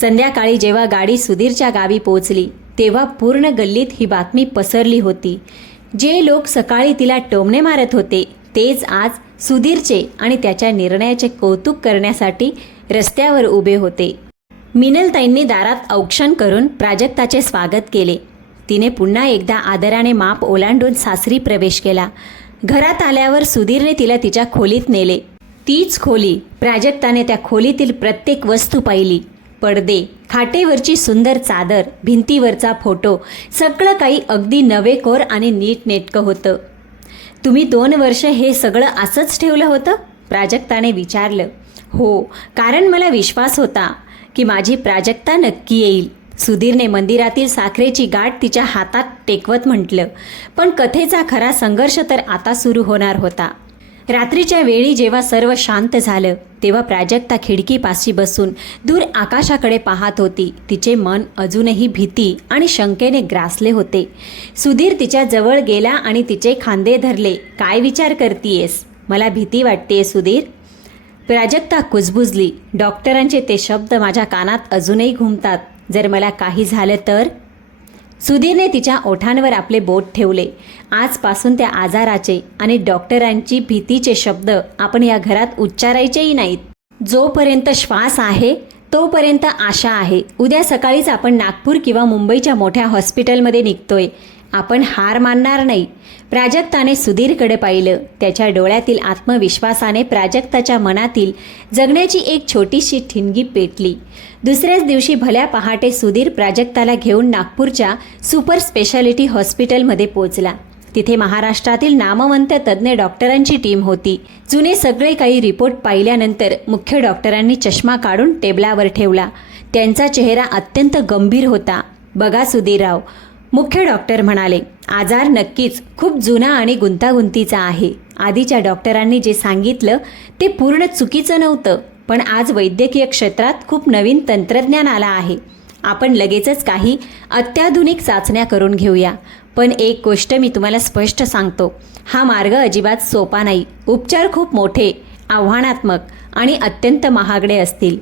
संध्याकाळी जेव्हा गाडी सुधीरच्या गावी पोहोचली, तेव्हा पूर्ण गल्लीत ही बातमी पसरली होती. जे लोक सकाळी तिला टोमणे मारत होते, तेच आज सुधीरचे आणि त्याच्या निर्णयाचे कौतुक करण्यासाठी रस्त्यावर उभे होते. मिनलताईंनी दारात औक्षण करून प्राजक्ताचे स्वागत केले. तिने पुन्हा एकदा आदराने माप ओलांडून सासरी प्रवेश केला. घरात आल्यावर सुधीरने तिला तिच्या खोलीत नेले. तीच खोली. प्राजक्ताने त्या खोलीतील प्रत्येक वस्तू पाहिली. पडदे, खाटेवरची सुंदर चादर, भिंतीवरचा फोटो, सगळं काही अगदी नवेकोर आणि नीटनेटकं होतं. तुम्ही 2 वर्ष हे सगळं असंच ठेवलं होतं? प्राजक्ताने विचारलं. हो, कारण मला विश्वास होता की माझी प्राजक्ता नक्की येईल. सुधीरने मंदिरातील साखरेची गाठ तिच्या हातात टेकवत म्हटलं. पण कथेचा खरा संघर्ष तर आता सुरू होणार होता. रात्रीच्या वेळी जेव्हा सर्व शांत झालं, तेव्हा प्राजक्ता खिडकीपाशी बसून दूर आकाशाकडे पाहत होती. तिचे मन अजूनही भीती आणि शंकेने ग्रासले होते. सुधीर तिच्या जवळ गेला आणि तिचे खांदे धरले. काय विचार करतीयेस? मला भीती वाटतेय सुधीर. प्राजक्ता कुजबुजली. डॉक्टरांचे ते शब्द माझ्या कानात अजूनही घुमतात. जर मला काही झालं तर? सुधीरने तिच्या ओठांवर आपले बोट ठेवले. आजपासून त्या आजाराचे आणि डॉक्टरांची भीतीचे शब्द आपण या घरात उच्चारायचेही नाहीत. जोपर्यंत श्वास आहे तोपर्यंत आशा आहे. उद्या सकाळीच आपण नागपूर किंवा मुंबईच्या मोठ्या हॉस्पिटलमध्ये निघतोय. आपण हार मानणार नाही. प्राजक्ताने सुधीरकडे पाहिलं. त्याच्या डोळ्यातील आत्मविश्वासाने प्राजक्ताच्या मनातील जगण्याची एक छोटीशी ठिणगी पेटली. दुसऱ्याच दिवशी भल्या पहाटे सुधीर प्राजक्ताला घेऊन नागपूरच्या सुपर स्पेशालिटी हॉस्पिटलमध्ये पोहोचला. तिथे महाराष्ट्रातील नामवंत तज्ज्ञ डॉक्टरांची टीम होती. जुने सगळे काही रिपोर्ट पाहिल्यानंतर मुख्य डॉक्टरांनी चष्मा काढून टेबलावर ठेवला. त्यांचा चेहरा अत्यंत गंभीर होता. बघा सुधीरराव, मुख्य डॉक्टर म्हणाले, आजार नक्कीच खूप जुना आणि गुंतागुंतीचा आहे. आधीच्या डॉक्टरांनी जे सांगितलं ते पूर्ण चुकीचं नव्हतं, पण आज वैद्यकीय क्षेत्रात खूप नवीन तंत्रज्ञान आलं आहे. आपण लगेचच काही अत्याधुनिक चाचण्या करून घेऊया. पण एक गोष्ट मी तुम्हाला स्पष्ट सांगतो, हा मार्ग अजिबात सोपा नाही. उपचार खूप मोठे, आव्हानात्मक आणि अत्यंत महागडे असतील.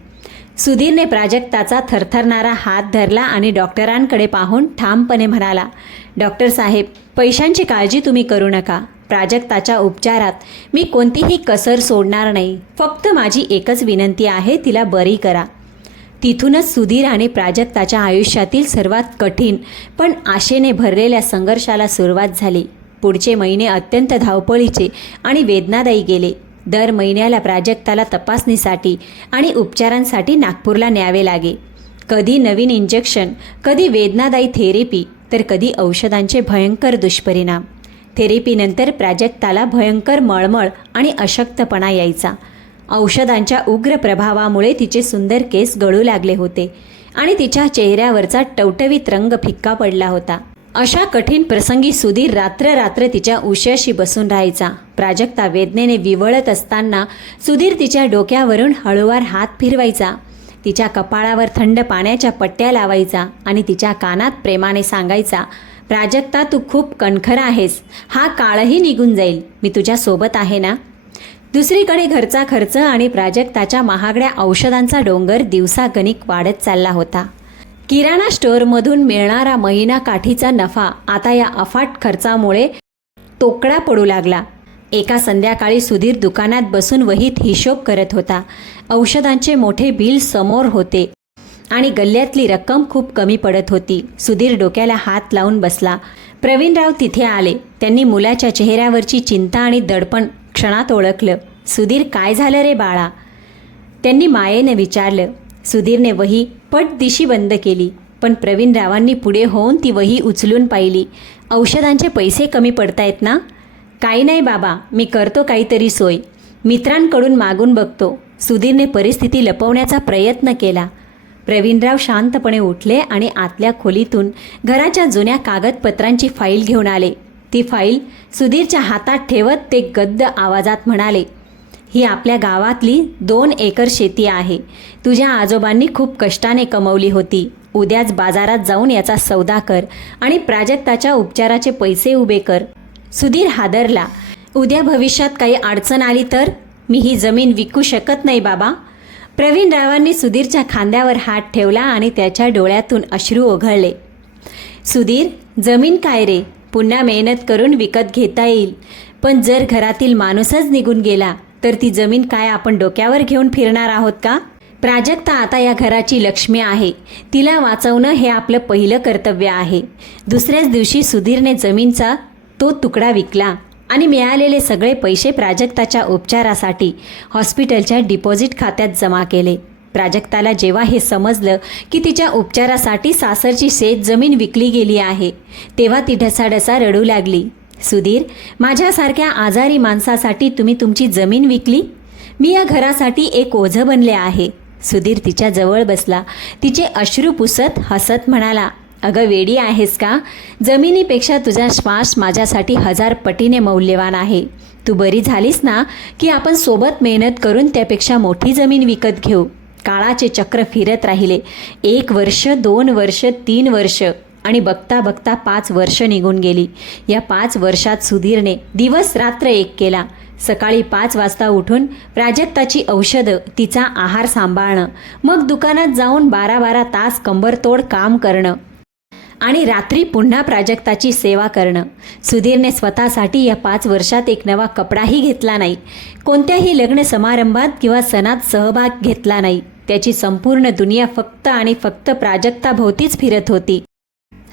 सुधीरने प्राजक्ताचा थरथरणारा हात धरला आणि डॉक्टरांकडे पाहून ठामपणे म्हणाला, डॉक्टर साहेब, पैशांची काळजी तुम्ही करू नका. प्राजक्ताच्या उपचारात मी कोणतीही कसर सोडणार नाही. फक्त माझी एकच विनंती आहे, तिला बरी करा. तिथूनच सुधीर आणि प्राजक्ताच्या आयुष्यातील सर्वात कठीण पण आशेने भरलेल्या संघर्षाला सुरुवात झाली. पुढचे महिने अत्यंत धावपळीचे आणि वेदनादायी गेले. दर महिन्याला प्राजक्ताला तपासणीसाठी आणि उपचारांसाठी नागपूरला न्यावे लागे. कधी नवीन इंजेक्शन, कधी वेदनादायी थेरपी, तर कधी औषधांचे भयंकर दुष्परिणाम. थेरपीनंतर प्राजक्ताला भयंकर मळमळ आणि अशक्तपणा यायचा. औषधांच्या उग्र प्रभावामुळे तिचे सुंदर केस गळू लागले होते आणि तिच्या चेहऱ्यावरचा टवटवीत रंग फिक्का पडला होता. अशा कठीण प्रसंगी सुधीर रात्र तिच्या उश्याशी बसून राहायचा. प्राजक्ता वेदनेने विवळत असताना सुधीर तिच्या डोक्यावरून हळूवार हात फिरवायचा. तिच्या कपाळावर थंड पाण्याच्या पट्ट्या लावायचा आणि तिच्या कानात प्रेमाने सांगायचा, प्राजक्ता, तू खूप कणखर आहेस. हा काळही निघून जाईल. मी तुझ्या सोबत आहे ना. दुसरीकडे घरचा खर्च आणि प्राजक्ताच्या महागड्या औषधांचा डोंगर दिवसागणिक वाढत चालला होता. किराणा स्टोअरमधून मिळणारा महिना काठीचा नफा आता या अफाट खर्चामुळे तोकडा पडू लागला. एका संध्याकाळी सुधीर दुकानात बसून वहीत हिशोब करत होता. औषधांचे मोठे बिल समोर होते आणि गल्ल्यातली रक्कम खूप कमी पडत होती. सुधीर डोक्याला हात लावून बसला. प्रवीणराव तिथे आले. त्यांनी मुलाच्या चेहऱ्यावरची चिंता आणि दडपण क्षणात ओळखलं. सुधीर, काय झालं रे बाळा? त्यांनी मायेने विचारलं. सुधीरने वही पटदिशी बंद केली, पण प्रवीणरावांनी पुढे होऊन ती वही उचलून पाहिली. औषधांचे पैसे कमी पडतायत ना? काही नाही बाबा, मी करतो काहीतरी सोय. मित्रांकडून मागून बघतो. सुधीरने परिस्थिती लपवण्याचा प्रयत्न केला. प्रवीणराव शांतपणे उठले आणि आतल्या खोलीतून घराच्या जुन्या कागदपत्रांची फाईल घेऊन आले. ती फाईल सुधीरच्या हातात ठेवत ते गद्द आवाजात म्हणाले, ही आपल्या गावातली 2 एकर शेती आहे. तुझ्या आजोबांनी खूप कष्टाने कमवली होती. उद्याच बाजारात जाऊन याचा सौदा कर आणि प्राजक्ताच्या उपचाराचे पैसे उभे कर. सुधीर हादरला. उद्या भविष्यात काही अडचण आली तर? मी ही जमीन विकू शकत नाही बाबा. प्रवीणरावांनी सुधीरच्या खांद्यावर हात ठेवला आणि त्याच्या डोळ्यातून अश्रू ओघळले. सुधीर, जमीन काय रे? पुन्हा मेहनत करून विकत घेता येईल. पण जर घरातील माणूसच निघून गेला तर ती जमीन काय आपण डोक्यावर घेऊन फिरणार आहोत का? प्राजक्ता आता या घराची लक्ष्मी आहे. तिला वाचवणं हे आपलं पहिलं कर्तव्य आहे. दुसऱ्याच दिवशी सुधीरने जमीनचा तो तुकडा विकला आणि मिळालेले सगळे पैसे प्राजक्ताच्या उपचारासाठी हॉस्पिटलच्या डिपॉझिट खात्यात जमा केले. प्राजक्ताला जेव्हा हे समजलं की तिच्या उपचारासाठी सासरची शेतजमीन विकली गेली आहे, तेव्हा ती ढसाढसा रडू लागली. सुधीर, माझ्यासारख्या आजारी माणसासाठी तुम्ही तुमची जमीन विकली? मी या घरासाठी एक ओझं बनले आहे. सुधीर तिच्या जवळ बसला. तिचे अश्रू पुसत हसत म्हणाला, अगं वेडी आहेस का? जमिनीपेक्षा तुझा श्वास माझ्यासाठी 1000 पटीने मौल्यवान आहे. तू बरी झालीस ना की आपण सोबत मेहनत करून त्यापेक्षा मोठी जमीन विकत घेऊ. काळाचे चक्र फिरत राहिले. 1 वर्ष, 2 वर्ष, 3 वर्ष आणि बघता बघता 5 वर्ष निघून गेली. या 5 वर्षात सुधीरने दिवस रात्र एक केला. सकाळी 5 वाजता उठून प्राजक्ताची औषधं, तिचा आहार सांभाळणं, मग दुकानात जाऊन 12-12 तास कंबरतोड काम करणं आणि रात्री पुन्हा प्राजक्ताची सेवा करणं. सुधीरने स्वतःसाठी या 5 वर्षात एक नवा कपडाही घेतला नाही. कोणत्याही लग्न समारंभात किंवा सणात सहभाग घेतला नाही. त्याची संपूर्ण दुनिया फक्त आणि फक्त प्राजक्ताभोवतीच फिरत होती.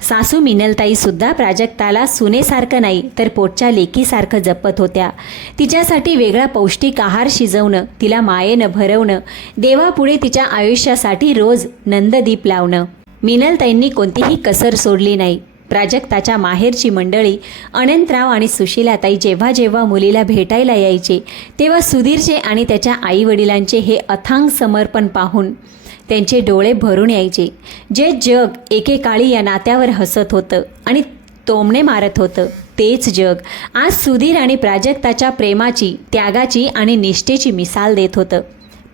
सासू मिनलताईसुद्धा प्राजक्ताला सुनेसारखं नाही तर पोटच्या लेकीसारखं जपत होत्या. तिच्यासाठी वेगळा पौष्टिक आहार शिजवणं, तिला मायेनं भरवणं, देवापुढे तिच्या आयुष्यासाठी रोज नंददीप लावणं. मिनलताईंनी कोणतीही कसर सोडली नाही. प्राजक्ताच्या माहेरची मंडळी अनंतराव आणि सुशीलाताई जेव्हा जेव्हा मुलीला भेटायला यायचे, तेव्हा सुधीरचे आणि त्याच्या आईवडिलांचे हे अथांग समर्पण पाहून त्यांचे डोळे भरून यायचे. जे जग एकेकाळी या नात्यावर हसत होतं आणि तोमणे मारत होतं, तेच जग आज सुधीर आणि प्राजक्ताच्या प्रेमाची, त्यागाची आणि निष्ठेची मिसाल देत होतं.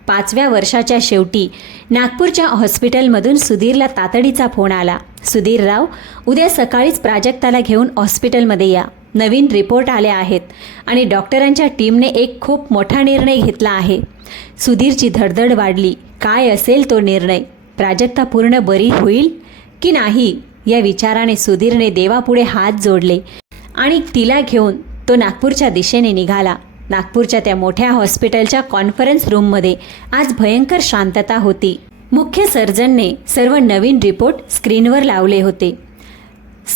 5व्या वर्षाच्या शेवटी नागपूरच्या हॉस्पिटलमधून सुधीरला तातडीचा फोन आला. सुधीरराव, उद्या सकाळीच प्राजक्ताला घेऊन हॉस्पिटलमध्ये या. नवीन रिपोर्ट आले आहेत आणि डॉक्टरांच्या टीमने एक खूप मोठा निर्णय घेतला आहे. सुधीरची धडधड वाढली. काय असेल तो निर्णय? प्राजक्ता पूर्ण बरी होईल की नाही या विचाराने सुधीरने देवापुढे हात जोडले आणि तिला घेऊन तो नागपूरच्या दिशेने निघाला. नागपूरच्या त्या मोठ्या हॉस्पिटलच्या कॉन्फरन्स रूममध्ये आज भयंकर शांतता होती. मुख्य सर्जनने सर्व नवीन रिपोर्ट स्क्रीनवर लावले होते.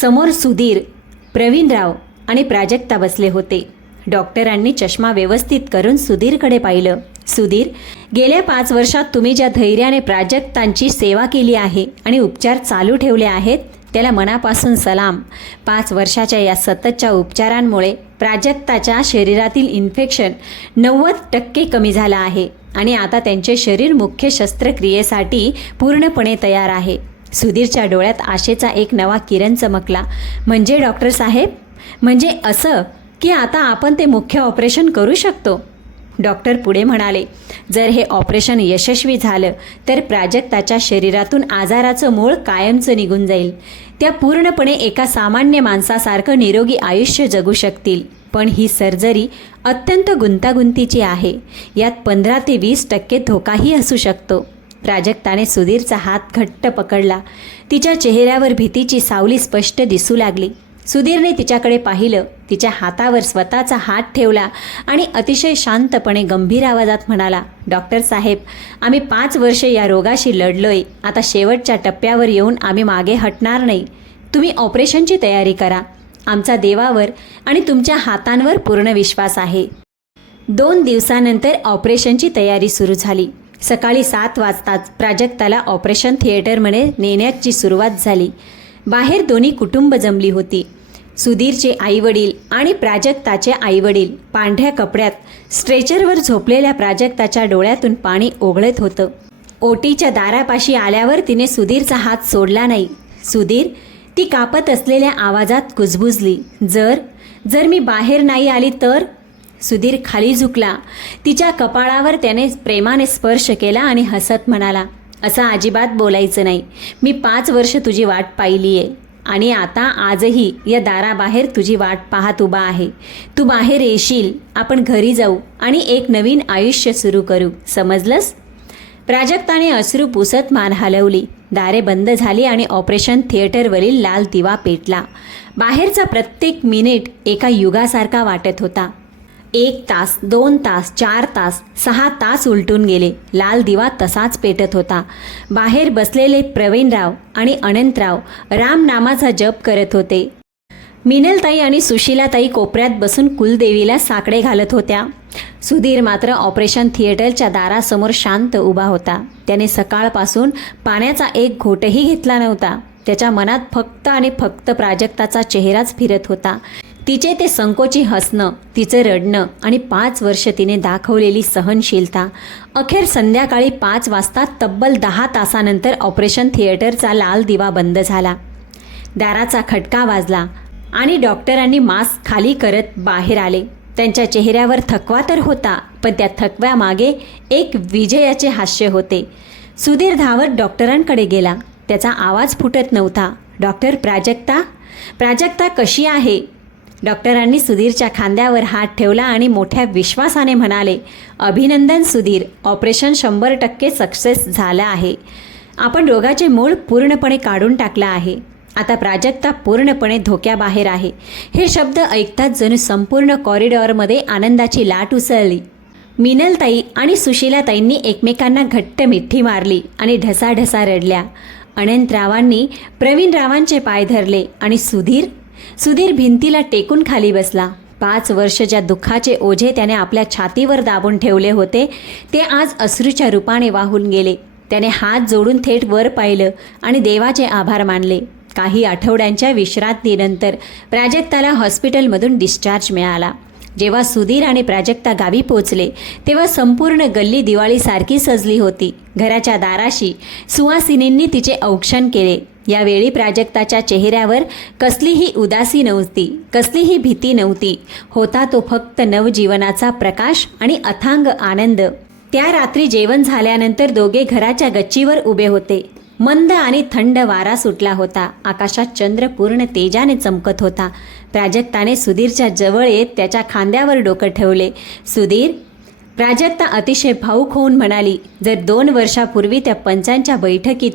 समोर सुधीर, प्रवीणराव आणि प्राजक्ता बसले होते. डॉक्टरांनी चष्मा व्यवस्थित करून सुधीरकडे पाहिलं. सुधीर, गेल्या 5 वर्षात तुम्ही ज्या धैर्याने प्राजक्तांची सेवा केली आहे आणि उपचार चालू ठेवले आहेत, त्याला मनापासून सलाम. 5 वर्षाच्या या सततच्या उपचारांमुळे प्राजक्ताच्या शरीरातील इन्फेक्शन 90% कमी झालं आहे आणि आता त्यांचे शरीर मुख्य शस्त्रक्रियेसाठी पूर्णपणे तयार आहे. सुधीरच्या डोळ्यात आशेचा एक नवा किरण चमकला. म्हणजे डॉक्टर साहेब, म्हणजे असं की आता आपण ते मुख्य ऑपरेशन करू शकतो? डॉक्टर पुढे म्हणाले, जर हे ऑपरेशन यशस्वी झालं तर प्राजक्ताच्या शरीरातून आजाराचं मूळ कायमचं निघून जाईल. त्या पूर्णपणे एका सामान्य माणसासारखं निरोगी आयुष्य जगू शकतील. पण ही सर्जरी अत्यंत गुंतागुंतीची आहे. यात 15 ते 20% धोकाही असू शकतो. प्राजक्ताने सुधीरचा हात घट्ट पकडला. तिच्या चेहऱ्यावर भीतीची सावली स्पष्ट दिसू लागली. सुधीरने तिच्याकडे पाहिलं, तिच्या हातावर स्वतःचा हात ठेवला आणि अतिशय शांतपणे गंभीर आवाजात म्हणाला, डॉक्टर साहेब, आम्ही 5 वर्षे या रोगाशी लढलोय. आता शेवटच्या टप्प्यावर येऊन आम्ही मागे हटणार नाही. तुम्ही ऑपरेशनची तयारी करा. आमचा देवावर आणि तुमच्या हातांवर पूर्ण विश्वास आहे. 2 दिवसानंतर ऑपरेशनची तयारी सुरू झाली. सकाळी 7 वाजताच प्राजक्ताला ऑपरेशन थिएटरमध्ये नेण्याची सुरुवात झाली. बाहेर दोन्ही कुटुंब जमली होती. सुधीरचे आईवडील आणि प्राजक्ताचे आईवडील पांढऱ्या कपड्यात स्ट्रेचरवर झोपलेल्या प्राजक्ताच्या डोळ्यातून पाणी ओघळत होतं. ओटीच्या दारापाशी आल्यावर तिने सुधीरचा हात सोडला नाही. सुधीर, ती कापत असलेल्या आवाजात कुजबुजली. जर मी बाहेर नाही आली तर? सुधीर खाली झुकला. तिच्या कपाळावर त्याने प्रेमाने स्पर्श केला आणि हसत म्हणाला, असं अजिबात बोलायचं नाही. मी 5 वर्ष तुझी वाट पाहिली आहे आणि आता आजही या दाराबाहेर तुझी वाट पाहत उभा आहे. तू बाहेर येशील, आपण घरी जाऊ आणि एक नवीन आयुष्य सुरू करू, समजलंस? प्राजक्ताने अश्रू पुसत मान हलवली. दारे बंद झाली आणि ऑपरेशन थिएटरवरील लाल दिवा पेटला. बाहेरचा प्रत्येक मिनिट एका युगासारखा वाटत होता. 1 तास, 2 तास, 4 तास, 6 तास उलटून गेले. लाल दिवा तसाच पेटत होता. बाहेर बसलेले प्रवीणराव आणि अनंतराव रामनामाचा जप करत होते. मिनलताई आणि सुशीलाताई कोपऱ्यात बसून कुलदेवीला साकडे घालत होत्या. सुधीर मात्र ऑपरेशन थिएटरच्या दारासमोर शांत उभा होता. त्याने सकाळपासून पाण्याचा एक घोटही घेतला नव्हता. त्याच्या मनात फक्त आणि फक्त प्राजक्ताचा चेहराच फिरत होता. तिचे ते संकोची हसणं, तिचं रडणं आणि 5 वर्ष तिने दाखवलेली सहनशीलता. अखेर संध्याकाळी 5 वाजता तब्बल 10 तासानंतर ऑपरेशन थिएटरचा लाल दिवा बंद झाला. दाराचा खटका वाजला आणि डॉक्टरांनी मास्क खाली करत बाहेर आले. त्यांच्या चेहऱ्यावर थकवा तर होता, पण त्या थकव्यामागे एक विजयाचे हास्य होते. सुधीर धावत डॉक्टरांकडे गेला. त्याचा आवाज फुटत नव्हता. डॉक्टर, प्राजक्ता कशी आहे? डॉक्टरांनी सुधीरच्या खांद्यावर हात ठेवला आणि मोठ्या विश्वासाने म्हणाले, अभिनंदन सुधीर, ऑपरेशन 100% सक्सेस झालं आहे. आपण रोगाचे मूळ पूर्णपणे काढून टाकला आहे. आता प्राजक्ता पूर्णपणे धोक्याबाहेर आहे. हे शब्द ऐकताच जणू संपूर्ण कॉरिडॉरमध्ये आनंदाची लाट उसळली. मिनलताई आणि सुशीलाताईंनी एकमेकांना घट्ट मिठी मारली आणि ढसाढसा रडल्या. अनंतरावांनी प्रवीणरावांचे पाय धरले आणि सुधीर भिंतीला टेकून खाली बसला. 5 वर्ष ज्या दुःखाचे ओझे त्याने आपल्या छातीवर दाबून ठेवले होते, ते आज अश्रूच्या रूपाने वाहून गेले. त्याने हात जोडून थेट वर पाहिलं आणि देवाचे आभार मानले. काही आठवड्यांच्या विश्रांतीनंतर प्राजक्ताला हॉस्पिटलमधून डिस्चार्ज मिळाला. जेव्हा सुधीर आणि प्राजक्ता गावी पोचले, तेव्हा संपूर्ण गल्ली दिवाळीसारखी सजली होती. घराच्या दाराशी सुवासिनींनी तिचे औक्षण केले. यावेळी प्राजक्ताच्या चेहऱ्यावर कसलीही उदासी नव्हती, कसलीही भीती नव्हती. होता तो फक्त नवजीवनाचा प्रकाश आणि अथांग आनंद. त्या रात्री जेवण झाल्यानंतर दोघे घराच्या गच्चीवर उभे होते. मंद आणि थंड वारा सुटला होता. आकाशात चंद्र पूर्ण तेजाने चमकत होता. प्राजक्ताने सुधीरच्या जवळ येत त्याच्या खांद्यावर डोकं ठेवले. सुधीर, प्राजक्ता अतिशय भावूक होऊन म्हणाली, जर 2 वर्षापूर्वी त्या पंचांच्या बैठकीत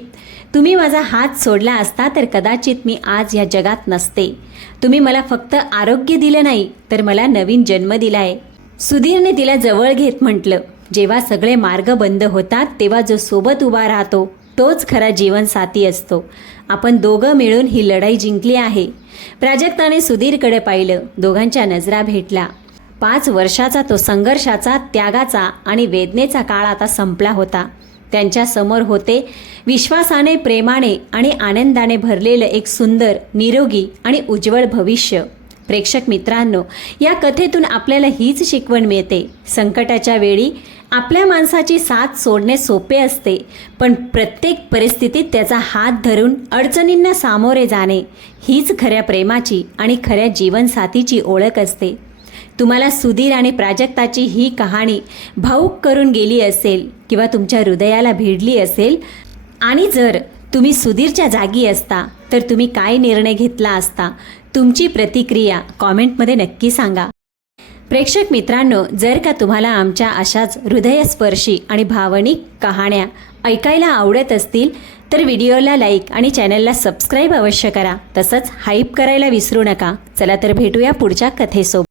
तुम्ही माझा हात सोडला असता तर कदाचित मी आज या जगात नसते. तुम्ही मला फक्त आरोग्य दिलं नाही, तर मला नवीन जन्म दिला आहे. सुधीरने तिला जवळ घेत म्हटलं, जेव्हा सगळे मार्ग बंद होतात तेव्हा जो सोबत उभा राहतो तोच खरा जीवनसाथी असतो. आपण दोघं मिळून ही लढाई जिंकली आहे. प्राजक्ताने सुधीरकडे पाहिलं. दोघांच्या नजरा भेटला. 5 वर्षाचा तो संघर्षाचा, त्यागाचा आणि वेदनेचा काळ आता संपला होता. त्यांच्या समोर होते विश्वासाने, प्रेमाने आणि आनंदाने भरलेलं एक सुंदर, निरोगी आणि उज्ज्वल भविष्य. प्रेक्षक मित्रांनो, या कथेतून आपल्याला हीच शिकवण मिळते. संकटाच्या वेळी आपल्या माणसाची साथ सोडणे सोपे असते, पण प्रत्येक परिस्थितीत त्याचा हात धरून अडचणींना सामोरे जाणे हीच खऱ्या प्रेमाची आणि खऱ्या जीवनसाथीची ओळख असते. तुम्हाला सुधीर आणि प्राजक्ताची ही कहाणी भावूक करून गेली असेल किंवा तुमच्या हृदयाला भिडली असेल, आणि जर तुम्ही सुधीरच्या जागी असता तर तुम्ही काय निर्णय घेतला असता? तुमची प्रतिक्रिया कॉमेंटमध्ये नक्की सांगा. प्रेक्षक मित्रांनो, जर का तुम्हाला आमच्या अशाच हृदयस्पर्शी आणि भावनिक कहाण्या ऐकायला आवडत असतील तर व्हिडिओला लाईक आणि चॅनलला सबस्क्राईब अवश्य करा. तसंच हाईप करायला विसरू नका. चला तर भेटूया पुढच्या कथेसोबत.